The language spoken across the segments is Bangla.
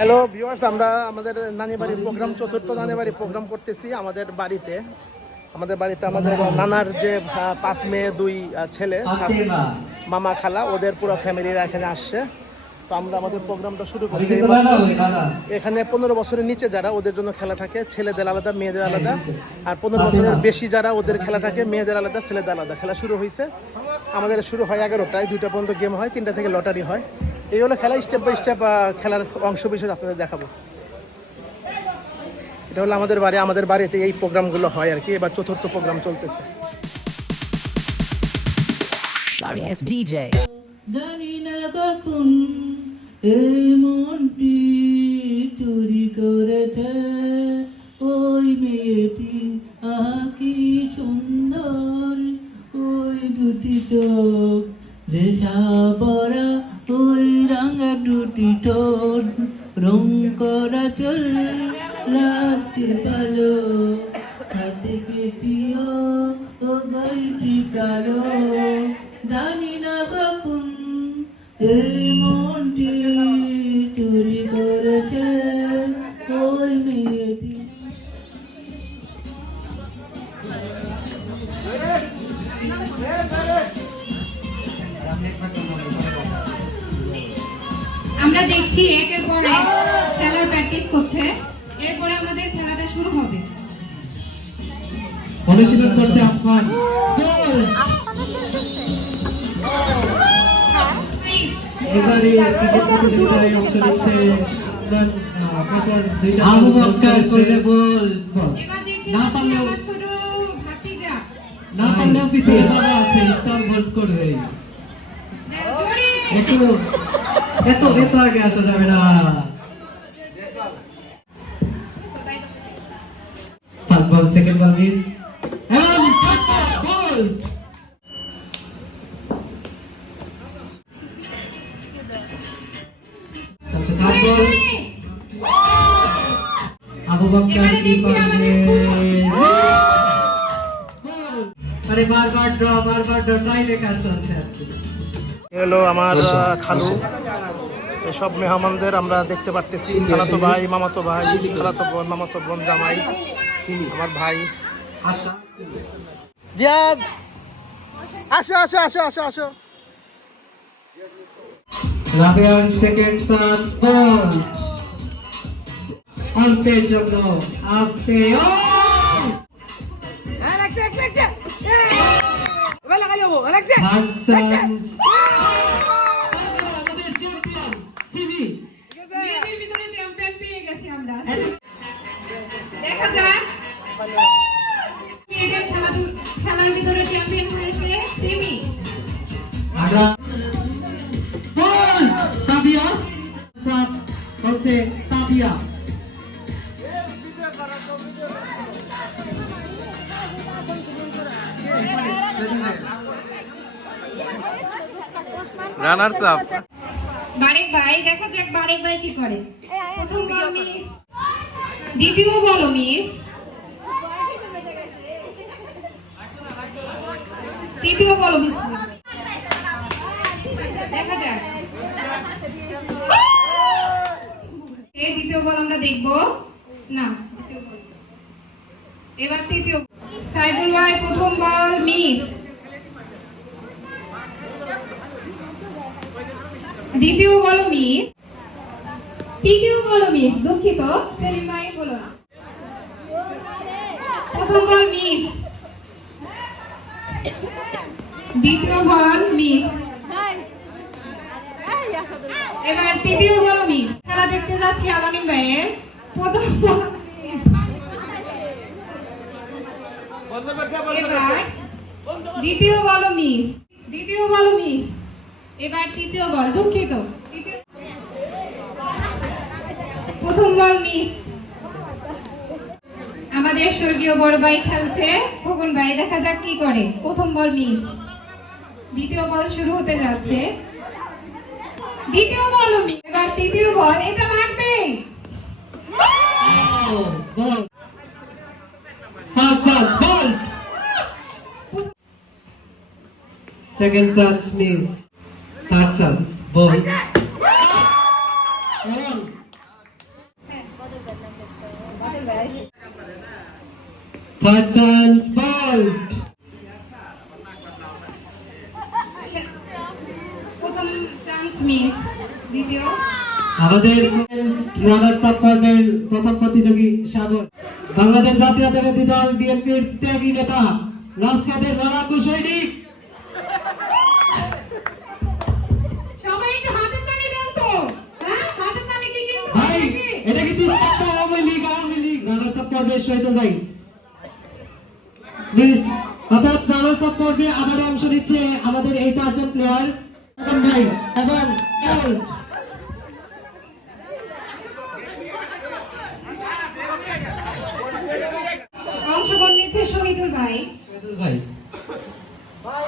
হ্যালো ভিউয়ার্স, আমরা আমাদের নানি বাড়ির প্রোগ্রাম, চতুর্থ নানি বাড়ির প্রোগ্রাম করতেছি আমাদের বাড়িতে। আমাদের নানার যে 5 মেয়ে 2 ছেলে, মামা খালা, ওদের পুরো ফ্যামিলিরা এখানে আসছে। তো আমরা আমাদের প্রোগ্রামটা শুরু করছি। এখানে 15 বছরের নিচে যারা, ওদের জন্য খেলা থাকে, ছেলেদের আলাদা মেয়েদের আলাদা। আর 15 বছরের বেশি যারা, ওদের খেলা থাকে মেয়েদের আলাদা ছেলেদের আলাদা। খেলা শুরু হয়েছে, আমাদের শুরু হয় 11টায়, 2টা পর্যন্ত গেম হয়, 3টা থেকে লটারি হয়। এই হলো খেলা, স্টেপ বাই স্টেপ খেলার অংশ বিশেষ আপনাদের দেখাবো। এটা হলো আমাদের বাড়িতে এই প্রোগ্রামগুলো হয় আর কি। এবার চতুর্থ প্রোগ্রাম চলতেছে। Sorry, it's DJ. জানি না কখন এই মনটি চুরি করেছে ওই মেয়েটি, আহা কি সুন্দর ওই দুটি চোখ, রেশা পরা ওই রাঙা দুটি ঠোঁট, রং করা চুল লাগছে ভালো, হাতে কেচিও ও গলটি কালো, জানি না কখন এই মনটি চুরি করেছে ওই মেয়েটি। আমরা দেখছি একের পর এক খেলার প্র্যাকটিস করছে, এরপরে আমাদের খেলাটা শুরু হবে। অনুশীলন করছে আফান। এবারে ক্রিকেট প্রতিযোগিতায় অংশ নিচ্ছে আবু বকর করে বল। এবার দেখছি না পারলেও আমার ছোট ভাতিজা, না পারলেও পিছিয়ে যাওয়া আছে, স্টার ভোট করবে। এত আগে আসা যাবে না। ফার্স্ট বল, সেকেন্ড বল মিস, এবং বল। থার্ড বল, আবু বকর কি করবে? আরে বারবার ড্র ট্রাই বেকার চলছে। হলো আমার খালু, এসব মেহমানদের আমরা দেখতে পারতেছি। খালাতো ভাই, মামাতো ভাই, খালাতো বোন, মামাতো বোন, জামাই, আমার ভাই। জিয়াদ, আসো আসো আসো আসো আসো। রাবিয়ার সেকেন্ড চান্স বল, অল্পের জন্য আস্তে। ও চান্স মেয়েদের ভিতরে চ্যাম্পিয়ন পেয়ে গেছি আমরা। দেখা যাক মেয়েদের খেলার ভিতরে চ্যাম্পিয়ন হয়েছে সিমি। আমরা বল তাবিয়া, হচ্ছে তাবিয়া। Runners up. বারেক ভাই, দেখা যাক বারেক ভাই কি করে। প্রথম বল মিস, দ্বিতীয় বল মিস, তৃতীয় বল মিস। দেখা যাক এই দ্বিতীয় বল আমরা দেখব না। এবার তৃতীয়, সাইদুল ভাই প্রথম বল মিস, দ্বিতীয় বল মিস, তৃতীয় বল মিস। দুঃখিত, সেলিম ভাই বলো না। প্রথম বল মিস, দ্বিতীয় বল মিস, এবার তৃতীয় বল মিস। খেলা দেখতে যাচ্ছি আলামিন ভাইয়ের। প্রথম বল মিস, এবার দ্বিতীয় বল মিস, দ্বিতীয় বল মিস, এবার তৃতীয় বল। দুঃখিত, প্রথম বল মিস। আমাদের স্বর্গীয় বড় ভাই খেলছে, খোকন ভাই, দেখা যাক কি করে। প্রথম বল মিস, দ্বিতীয় বল শুরু হতে যাচ্ছে, দ্বিতীয় বল মিস, এবার তৃতীয় বল। এটা লাগবে। First chance ball, second chance miss, third chance ball. Third chance, ball. প্রথম চান্স মিস, দ্বিতীয় আমাদের রানার্স আপ পর্বের প্রথম প্রতিযোগী সাগর, বাংলাদেশ জাতীয়তাবাদী দল বিএনপির ত্যাগী নেতা, রাজপথের লড়াকু সৈনিক। সবাই একটু হাতের তালি দেন তো। হ্যাঁ, হাতের তালি কি কি ভাই এটা কিন্তু আওয়ামী লীগ রানার্স আপ পর্বের শহীদুল ভাই প্লিজ। অর্থাৎ রানার্স আপ পর্বে আবার অংশ নিচ্ছে আমাদের এই চারজন প্লেয়ার ভাই এবং অংশগ্রহণ নিচ্ছে শহীদুল ভাই। ভাই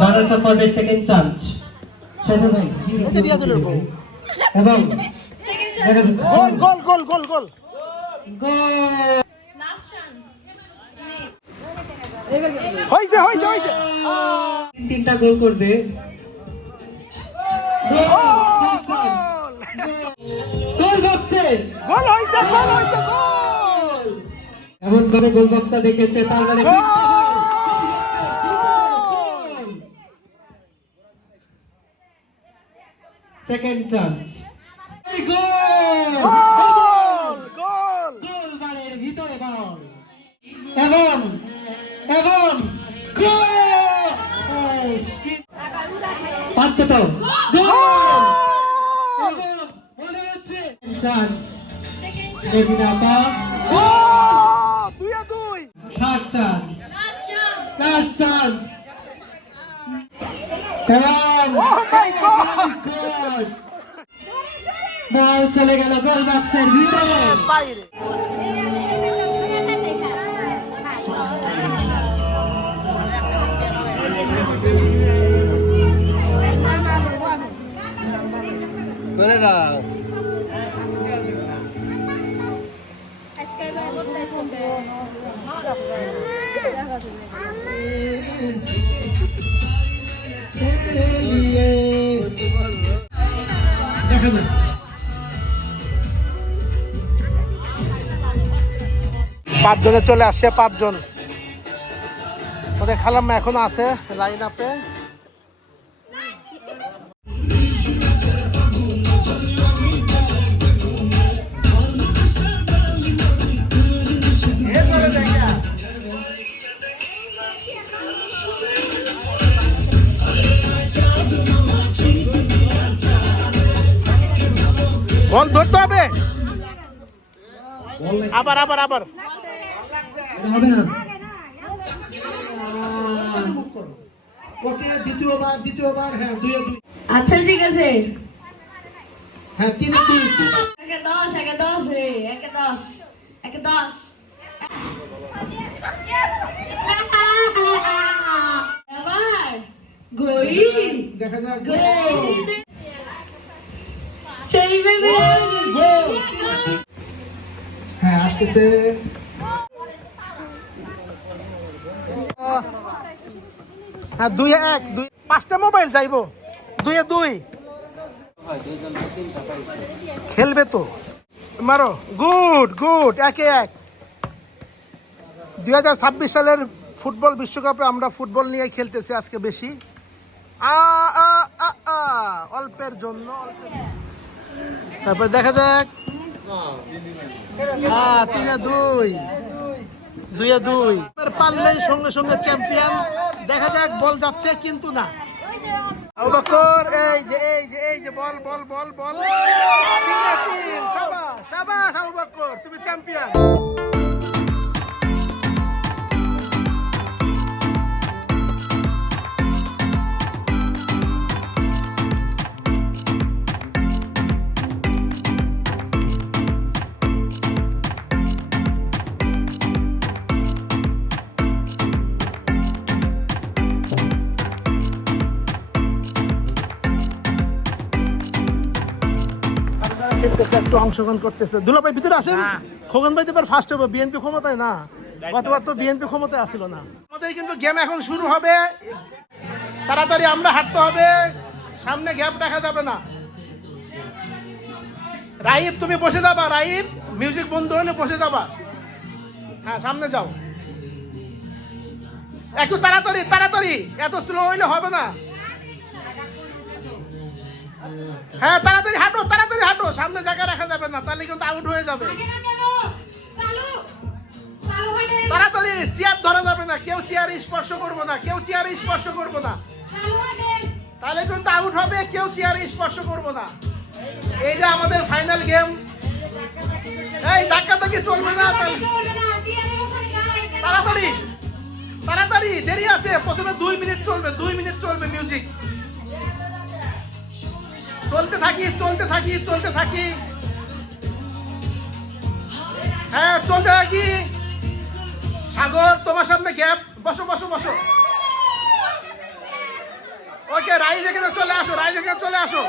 রানার্স আপ পর্বের সেকেন্ড চান্স শহীদুল ভাই ওই যে রিয়াজুলের বউ। এবং গোল গোল গোল গোল গোল। গোল। হইছে হইছে হইছে। তিনটা গোল করবে। গোল বক্সে গোল হইছে গোল হইছে গোল। এমন ভাবে গোল বক্সটা দেখেছে তার মানে সেকেন্ড চান্স গোল গোল গোল। গোল বারের ভিতরে বল এবং এবং গোল পাঁচটা তো গোল এবং মনে হচ্ছে চান্স রেজিনা পা দুই দুই। থার্ড চান্স লাস্ট চান্স এবং Oh my God! গোল বল চলে গেল গোল বক্সের ভিতরে বাইরে। দেখা যাক পাঁচজনে চলে আসছে, পাঁচজন। ওদের খালাম্মা এখনো আছে লাইন আপে। বল ধরতে হবে। আবার আবার আবার। হবে না ওকে দ্বিতীয়বার হ্যাঁ 2-2। আচ্ছা ঠিক আছে হ্যাঁ 3-2। একে 10 রে একে 10 এবার গই দেখা যাক গই সেই বেবি হ্যাঁ আসতেছে। হ্যাঁ 2-1 5টা মোবাইল যাইবো। 2-2 খেলবে তো মারো। Good good 1-1। 2026 সালের ফুটবল বিশ্বকাপে আমরা ফুটবল নিয়ে খেলতেছি আজকে বেশি। অল্পের জন্য তারপর দেখা যাক। হ্যাঁ 3-2 2-2 পারলেই সঙ্গে সঙ্গে চ্যাম্পিয়ন। দেখা যাক বল যাচ্ছে কিন্তু না। আবু বকর এই যে বল বল বল বল। 3-3 শাবাশ শাবাশ আবু বকর তুমি চ্যাম্পিয়ন। একটু অংশগ্রহণ করতেছে। দুলা ভাই ভিতরে আসেন। খোকন ভাই তো এবার ফার্স্ট হবে, বিএনপি ক্ষমতায় না। গতবার তো বিএনপি ক্ষমতায় আসছিল না। আমাদের কিন্তু গেম এখন শুরু হবে, তাড়াতাড়ি আমরা হাঁটতে হবে, সামনে গ্যাপ রাখা যাবে না। রাইব তুমি বসে যাবা, রাইব মিউজিক বন্ধ হলে বসে যাবা। হ্যাঁ সামনে যাও, একটু তাড়াতাড়ি তাড়াতাড়ি, এত স্লো হইলে হবে না। হ্যাঁ তাড়াতাড়ি হাঁটো, তাড়াতাড়ি হাঁটো, সামনে জায়গা রাখা যাবে না, তাহলে কিন্তু আউট হয়ে যাবে। তাড়াতাড়ি, চেয়ার ধরা যাবে না, কেউ চেয়ার স্পর্শ করবো না, কেউ চেয়ার স্পর্শ করবো না, তাহলে কিন্তু আউট হবে, কেউ চেয়ার স্পর্শ করবো না। এইটা আমাদের ফাইনাল গেম। এই ধাক্কা ধাক্কি চলবে না, তাড়াতাড়ি তাড়াতাড়ি, দেরি আছে, প্রথমে 2 মিনিট চলবে, 2 মিনিট চলবে মিউজিক। চলতে থাকি চলতে থাকি চলতে থাকি, হ্যাঁ চলতে থাকি। সাগর তোমার সামনে গ্যাপ, বসো বসো বসো। ওকে, রাইজ এখানে চলে আসো, রাইজ এখানে চলে আসো।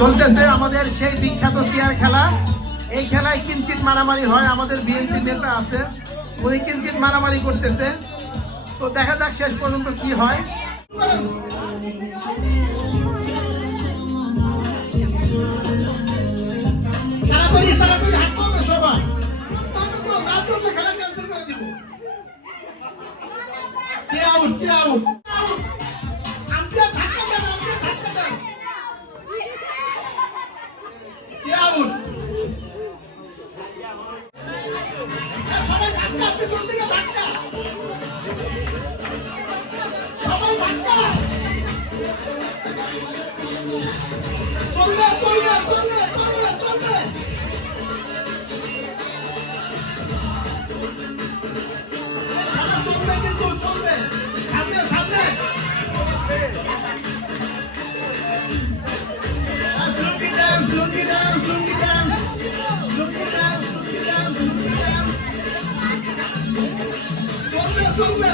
চলতেছে আমাদের সেই বিখ্যাত চেয়ার খেলা। এই খেলায় কিঞ্চিত মারামারি হয়, আমাদের বিএনপি নেতা আছে, উনি কিঞ্চিত মারামারি করতেছে। তো দেখা যাক শেষ পর্যন্ত কি হয়। তাড়াতাড়ি তাড়াতাড়ি হাঁটতে হবে সবাই, না চললে খেলা ক্যান্সেল করে দিব। কে আউট, কে আউট, আপনি ধাক্কা দেন, আপনি ধাক্কা দেন, কে আউট। সবাই ধাক্কা, আপনি কোন দিকে ধাক্কা, সবাই ধাক্কা। চলবে চলবে চলবে চলবে চলবে, চলবে কিন্তু চলবে, সামনে সামনে। লুঙ্গি ডান্স, লুঙ্গি ডান্স, লুঙ্গি ডান্স, লুঙ্গি ডান্স, লুঙ্গি ডান্স, লুঙ্গি ডান্স। চলবে চলবে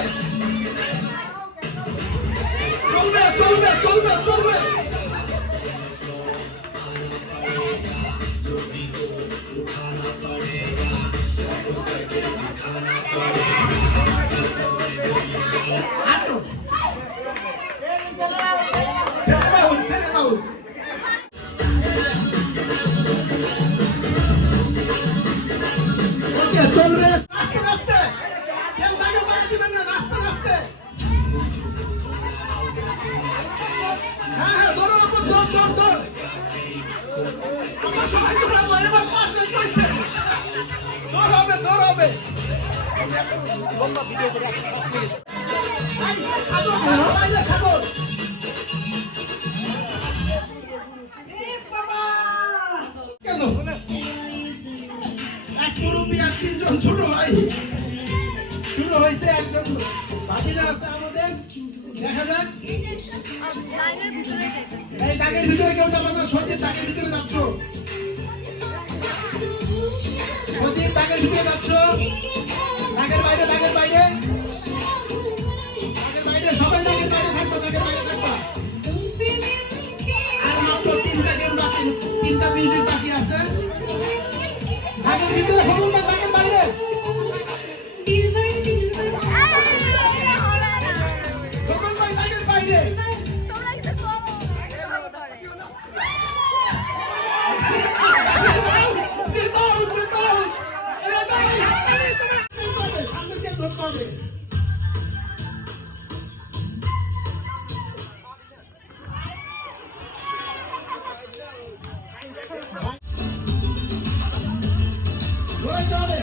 চলবে চলবে চলবে চলবে। চলবে আস্তে আস্তে, কেউ দাগে পাড়া দিবেন না, আস্তে আস্তে। হ্যাঁ হ্যাঁ, ধরো ধর ধর ধর, আমরা সবাই ধরাবো, এবার পাঁচজন কইছে ধর হবে, ধর হবে। সাগর কেন এক মুরব্বী আর 3 জন ছোট ভাই শুরু হয়েছে, একজন বাকিরা আছে আমাদের। দেখা যাক, এই দাগের ভিতরে কেউ যাবে না, সজিত দাগের ভিতরে যাচ্ছ, সজিত দাগের ভিতরে যাচ্ছ, দাগের বাইরে, দাগের বাইরে, দাগের বাইরে, সবাই দাগের বাইরে থাকবা, দাগের বাইরে থাকবা। আর মাত্র 3টা গেম বাকি, 3টা মিনিট বাকি আছে। দাগের ভিতরে হবো না, দাগের বাইরে। খোকন ভাই দাগের বাইরে। সামনে চেয়ে ধরতে হবে। ধরাইতে হবে,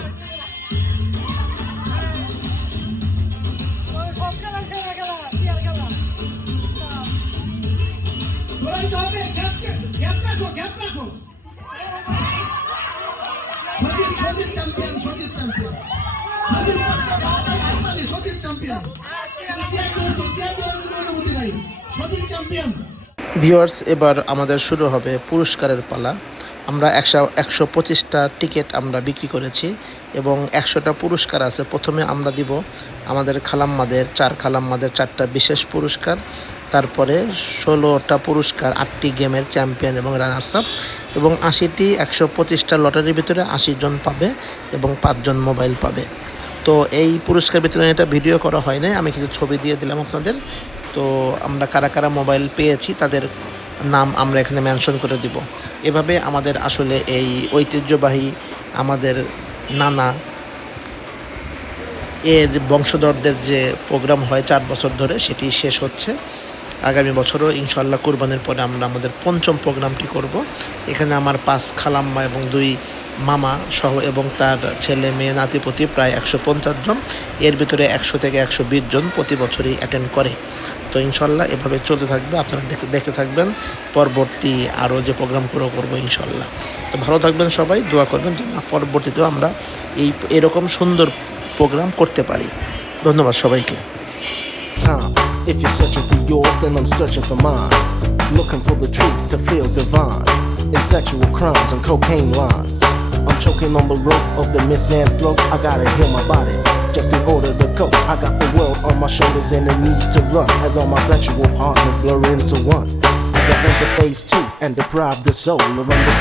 ধরাইতে হবে, গ্যাপ রাখো, গ্যাপ রাখো। Sajid, Sajid champion, Sajid champion, Sajid champion. Sajid champion. Viewers, এবার আমাদের শুরু হবে পুরস্কারের পালা। আমরা 125টা টিকিট আমরা বিক্রি করেছি এবং 100টা পুরস্কার আছে। প্রথমে আমরা দিব আমাদের খালাম্মাদের, 4 খালাম্মাদের 4টা বিশেষ পুরস্কার, তারপরে 16টা পুরস্কার, 8টি গেমের চ্যাম্পিয়ন এবং রানার্স আপ, এবং 80টি 125টা লটারির ভিতরে 80 জন পাবে এবং 5 জন মোবাইল পাবে। তো এই পুরস্কার বিতরণে ভিডিও করা হয় নাই, আমি কিছু ছবি দিয়ে দিলাম আপনাদের। তো আমরা কারা কারা মোবাইল পেয়েছি তাদের নাম আমরা এখানে মেনশন করে দিব। এভাবে আমাদের আসলে এই ঐতিহ্যবাহী আমাদের নানা এর বংশধরদের যে প্রোগ্রাম হয় 4 বছর ধরে সেটি শেষ হচ্ছে। আগামী বছরও ইনশাল্লাহ কুরবানির পরে আমরা আমাদের 5ম প্রোগ্রামটি করব। এখানে আমার 5 খালাম্মা এবং 2 মামা সহ এবং তার ছেলে মেয়ে নাতিপতি প্রায় 150 জন। এর ভিতরে 100 থেকে 120 জন প্রতি বছরই অ্যাটেন্ড করে। তো ইনশাল্লাহ এভাবে চলতে থাকবে, আপনারা দেখতে থাকবেন পরবর্তী আরও যে প্রোগ্রামগুলো করবো ইনশাল্লাহ। তো ভালো থাকবেন সবাই, দোয়া করবেন যেন পরবর্তীতেও আমরা এরকম সুন্দর প্রোগ্রাম করতে পারি। ধন্যবাদ সবাইকে। Time. If you're searching for yours, then I'm searching for mine. Looking for the truth to feel divine. In sexual crimes and cocaine lines. I'm choking on the rope of the misanthrope. I gotta heal my body just in order to go. I got the world on my shoulders and a need to run. As all my sexual partners blur into one. As I enter phase 2 and deprive the soul of understanding.